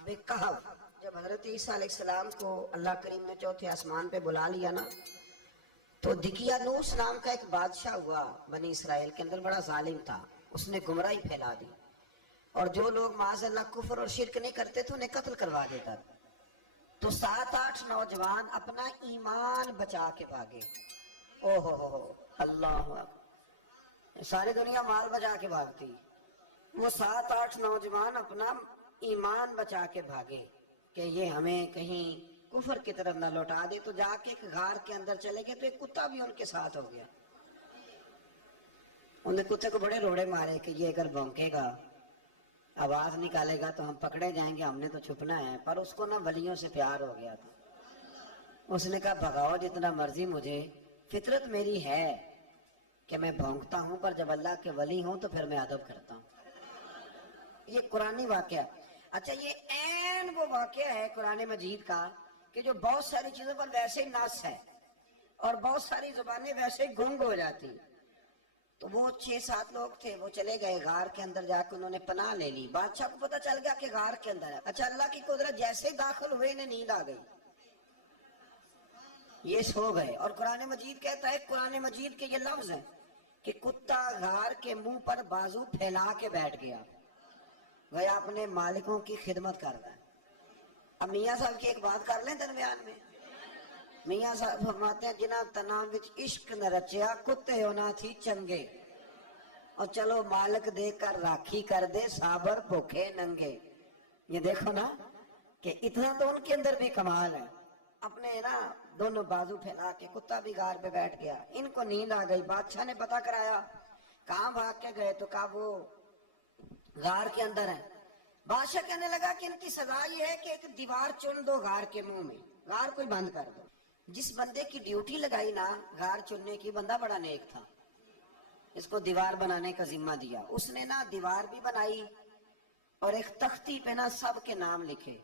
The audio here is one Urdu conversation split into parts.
اصحاب کہف جب حضرت عیسیٰ علیہ السلام کو اللہ کریم نے چوتھے آسمان پہ بلا لیا نا، تو دقیانوس نام کا ایک بادشاہ ہوا بنی اسرائیل کے اندر، بڑا ظالم تھا، اس نے گمراہی پھیلا دی، اور جو لوگ معاذ اللہ کفر اور شرک نہیں کرتے تھے انہیں قتل کروا دیتا تھا۔ تو 7-8 نوجوان اپنا ایمان بچا کے بھاگے۔ او ہو اللہ اکبر، ساری دنیا مال بچا کے بھاگتی، وہ 7-8 نوجوان اپنا ایمان بچا کے بھاگے کہ یہ ہمیں کہیں کفر کی طرف نہ لوٹا دے۔ تو جا کے ایک غار کے اندر چلے گئے، تو ایک کتا بھی ان کے ساتھ ہو گیا۔ انہوں نے کتے کو بڑے روڑے مارے کہ یہ اگر بھونکے گا، آواز نکالے گا تو ہم پکڑے جائیں گے، ہم نے تو چھپنا ہے۔ پر اس کو نا ولیوں سے پیار ہو گیا تھا، اس نے کہا بھگاؤ جتنا مرضی مجھے، فطرت میری ہے کہ میں بھونکتا ہوں، پر جب اللہ کے ولی ہوں تو پھر میں ادب کرتا ہوں۔ یہ قرآنی واقعہ۔ اچھا، یہ عین وہ واقعہ ہے قرآن مجید کا کہ جو بہت ساری چیزوں پر ویسے ہی نص ہے اور بہت ساری زبانیں ویسے ہی گنگ ہو جاتی۔ تو وہ 6-7 لوگ تھے، وہ چلے گئے غار کے اندر، جا کے انہوں نے پناہ لے لی۔ بادشاہ کو پتہ چل گیا کہ غار کے اندر ہے۔ اچھا، اللہ کی قدرت، جیسے ہی داخل ہوئے انہیں نیند آ گئی، یہ سو گئے۔ اور قرآن مجید کہتا ہے، قرآن مجید کے یہ لفظ ہیں کہ کتا غار کے منہ پر بازو پھیلا کے بیٹھ گیا، گیا اپنے مالکوں کی خدمت کر رہا ہے۔ اب میاں صاحب کی ایک بات کر لیں درمیان میں۔ میاں صاحب فرماتے ہیں، جنہ تنام وچ عشق نہ رچیا، کتے ہونا تھی چنگے، اور چلو مالک دے کر راکھی کر دے، صابر بھوکے ننگے۔ یہ دیکھو نا کہ اتنا تو ان کے اندر بھی کمال ہے۔ اپنے نا دونوں بازو پھیلا کے، کتا بھی غار پہ بیٹھ گیا، ان کو نیند آ گئی۔ بادشاہ نے پتہ کرایا، کہاں بھاگ کے گئے؟ تو کہا وہ غار کے اندر ہے۔ بادشاہ کہنے لگا کہ ان کی سزا یہ ہے کہ ایک دیوار چن دو غار کے منہ میں، غار کوئی بند کر دو۔ جس بندے کی ڈیوٹی لگائی نا غار چننے کی، بندہ بڑا نیک تھا، اس کو دیوار بنانے کا ذمہ دیا۔ اس نے نا دیوار بھی بنائی اور ایک تختی پہ نا سب کے نام لکھے،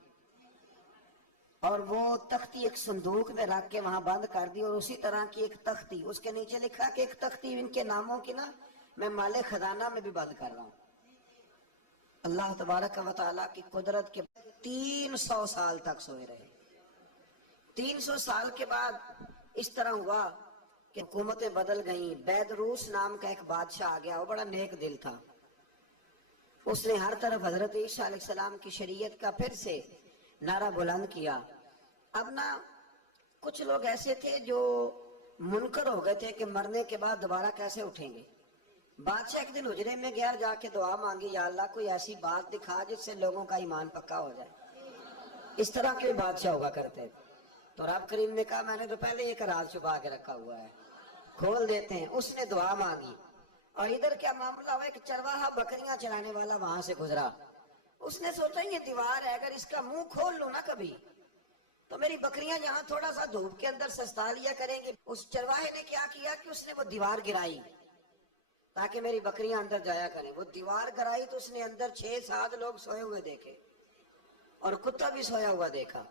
اور وہ تختی ایک صندوق میں رکھ کے وہاں بند کر دی، اور اسی طرح کی ایک تختی اس کے نیچے لکھا کہ ایک تختی ان کے ناموں کی نا میں مال خزانہ میں بھی بند کر رہا ہوں۔ اللہ تبارک و تعالیٰ کی قدرت کے 300 سال تک سوئے رہے۔ 300 سال کے بعد اس طرح ہوا کہ حکومتیں بدل گئیں۔ بیدروس نام کا ایک بادشاہ آ گیا، وہ بڑا نیک دل تھا، اس نے ہر طرف حضرت عیسیٰ علیہ السلام کی شریعت کا پھر سے نعرہ بلند کیا۔ اب نا کچھ لوگ ایسے تھے جو منکر ہو گئے تھے کہ مرنے کے بعد دوبارہ کیسے اٹھیں گے۔ بادشاہ ایک دن حجرے میں گیا، جا کے دعا مانگی، یا اللہ کوئی ایسی بات دکھا جس سے لوگوں کا ایمان پکا ہو جائے۔ اس طرح کے بادشاہ ہوا کرتے تھے۔ تو رب کریم نے کہا میں نے تو پہلے ایک راز چھپا کے رکھا ہوا ہے، کھول دیتے ہیں۔ اس نے دعا مانگی، اور ادھر کیا معاملہ ہوا، ایک چرواہا بکریاں چرانے والا وہاں سے گزرا۔ اس نے سوچا یہ دیوار ہے، اگر اس کا منہ کھول لوں نا کبھی تو میری بکریاں یہاں تھوڑا سا دھوپ کے اندر سستا لیا کریں گے۔ اس چرواہے نے کیا کیا کہ اس نے وہ دیوار گرائی تاکہ میری بکریاں اندر جایا کریں۔ وہ دیوار گرائی تو اس نے اندر 6-7 لوگ سوئے ہوئے دیکھے، اور کتا بھی سویا ہوا دیکھا۔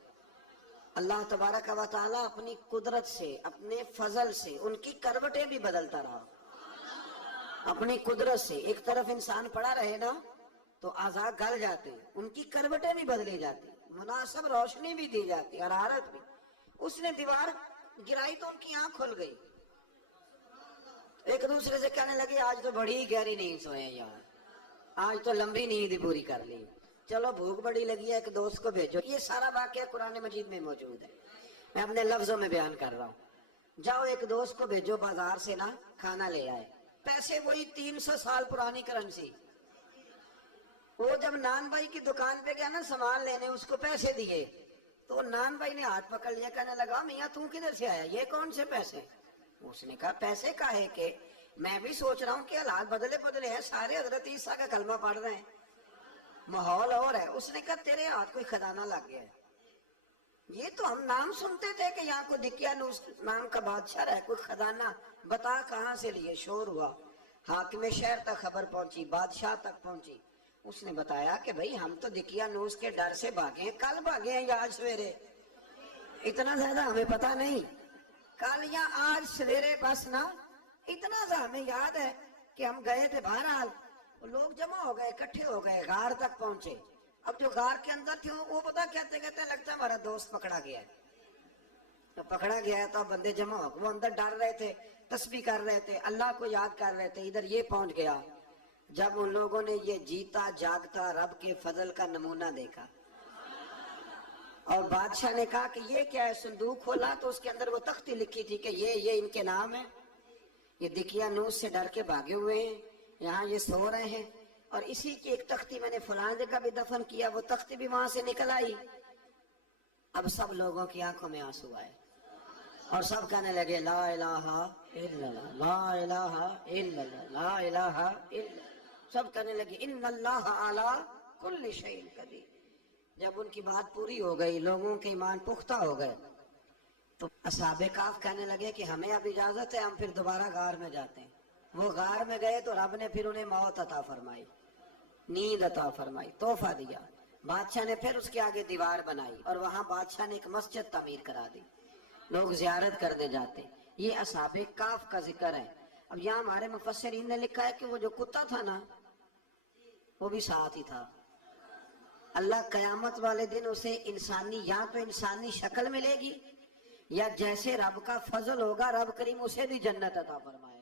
اللہ تبارک و تعالیٰ اپنی قدرت سے، اپنے فضل سے ان کی کروٹیں بھی بدلتا رہا۔ اپنی قدرت سے ایک طرف انسان پڑا رہے نا تو اعضاء گل جاتے ہیں، ان کی کروٹیں بھی بدلی جاتی، مناسب روشنی بھی دی جاتی، حرارت بھی۔ اس نے دیوار گرائی تو ان کی آنکھ کھل گئی، ایک دوسرے سے کہنے لگے آج تو بڑی گہری نیند سوئے یار، آج تو لمبی نیند پوری کر لی، چلو بھوک بڑی لگی ہے، ایک دوست کو بھیجو۔ یہ سارا واقعہ قرآن مجید میں موجود ہے، میں اپنے لفظوں میں بیان کر رہا ہوں۔ جاؤ ایک دوست کو بھیجو بازار سے نا کھانا لے آئے، پیسے وہی 300 سال پرانی کرنسی۔ وہ جب نان بھائی کی دکان پہ گیا نا سامان لینے، اس کو پیسے دیے تو نان بھائی نے ہاتھ پکڑ لیا، کہنے لگا میاں تو کدھر سے آیا، یہ کون سے پیسے؟ اس نے کہا پیسے کاہے کہ میں بھی سوچ رہا ہوں کہ حالات بدلے ہیں، سارے حضرت عیسیٰ کا کلمہ پڑھ رہے ہیں، ماحول اور ہے۔ اس نے کہا تیرے ہاتھ کوئی خزانہ لگ گیا ہے، یہ تو ہم نام سنتے تھے کہ یہاں کوئی دقیانوس نام کا بادشاہ رہے، کوئی خزانہ، بتا کہاں سے لیے؟ شور ہوا، حاکم شہر تک خبر پہنچی، بادشاہ تک پہنچی۔ اس نے بتایا کہ بھئی ہم تو دقیانوس کے ڈر سے بھاگے ہیں، کل بھاگے ہیں یا آج سویرے، اتنا زیادہ ہمیں پتا نہیں، کل یا آج سویرے بس نا اتنا سا ہمیں یاد ہے کہ ہم گئے تھے۔ بہرحال لوگ جمع ہو گئے، اکٹھے ہو گئے، غار تک پہنچے۔ اب جو غار کے اندر تھے وہ پتا کہتے لگتا ہے ہمارا دوست پکڑا گیا ہے. تو پکڑا گیا ہے تو بندے جمع ہو، وہ اندر ڈر رہے تھے، تسبیح کر رہے تھے، اللہ کو یاد کر رہے تھے. ادھر یہ پہنچ گیا جب ان لوگوں نے یہ جیتا جاگتا رب کے فضل کا نمونہ دیکھا، اور بادشاہ نے کہا کہ یہ کیا ہے. صندوق کھولا تو اس کے اندر وہ تختی لکھی تھی کہ یہ ان کے نام ہے، یہ دقیانوس سے ڈر کے بھاگے ہوئے ہیں، یہاں یہ سو رہے ہیں. اور اسی کی ایک تختی میں نے فلاں جگہ بھی دفن کیا، وہ تختی بھی وہاں سے نکل آئی. اب سب لوگوں کی آنکھوں میں آنسو آئے اور سب کہنے لگے لا الہ الا اللہ، لا الہ الا اللہ، لا الہ الا اللہ. سب کہنے لگے ان اللہ علی کل شیء قدیر. جب ان کی بات پوری ہو گئی، لوگوں کے ایمان پختہ ہو گئے، تو اصحاب کہف کہنے لگے کہ ہمیں اب اجازت ہے، ہم پھر دوبارہ غار میں جاتے ہیں. وہ غار میں گئے تو رب نے پھر انہیں موت عطا فرمائی، نیند عطا فرمائی، تحفہ دیا. بادشاہ نے پھر اس کے آگے دیوار بنائی اور وہاں بادشاہ نے ایک مسجد تعمیر کرا دی، لوگ زیارت کرنے جاتے. یہ اصحاب کہف کا ذکر ہے. اب یہاں ہمارے مفسرین نے لکھا ہے کہ وہ جو کتا تھا نا وہ بھی ساتھ ہی تھا. اللہ قیامت والے دن اسے انسانی، یا تو انسانی شکل ملے گی، یا جیسے رب کا فضل ہوگا رب کریم اسے بھی جنت عطا فرمائے.